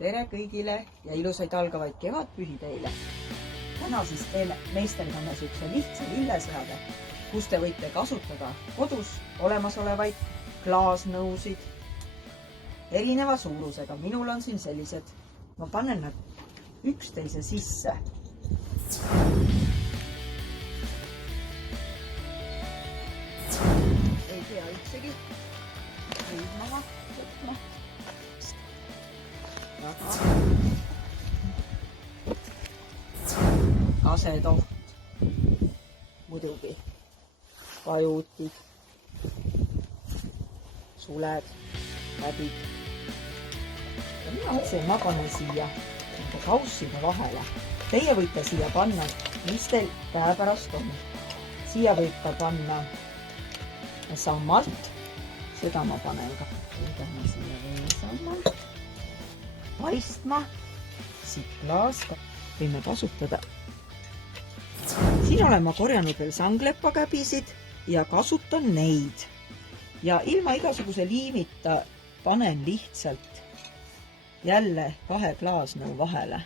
tere kõigile ja ilusaid algavaid kevadpühi teile! Täna siis teeme meisterdanna sihukese lihtsa lilleseade, kus te võite kasutada kodus olemasolevaid klaasnõusid erineva suurusega. Minul on siin sellised. Ma panen nad üksteise sisse. Ei pea üldsegi maha võtma. Kasetoht, muidugi, kajutid, suled, läbid. Ja mina mõtlesin, ma panen siia kausside vahele. Teie võite siia panna, mis teil käepärast on. Siia võib ka panna sammalt. Seda ma panen ka. Võidame siia veel sammalt. Paistma, siit klaaska võime kasutada. Siin olen ma korjanud veel sanglepakäbisid ja kasutan neid. Ja ilma igasuguse liimita panen lihtsalt jälle kahe klaasnõu vahele.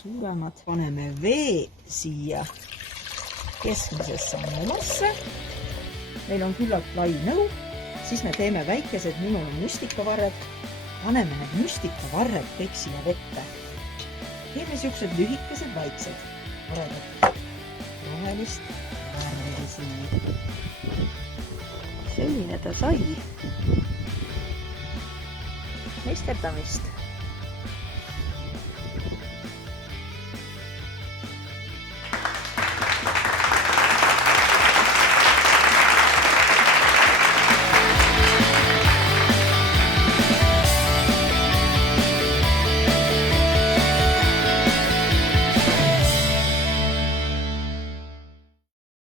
Suuremad paneme vee siia keskmisesse nõumasse. Meil on küllalt lai nõu, siis me teeme väikesed, minul on müstikavarred. Paneme need müstikavarred kõik siia vette. Teeme siuksed lühikesed vaiksed. Varevad rohelist värvi siia. Selline ta sai. Meisterdamist.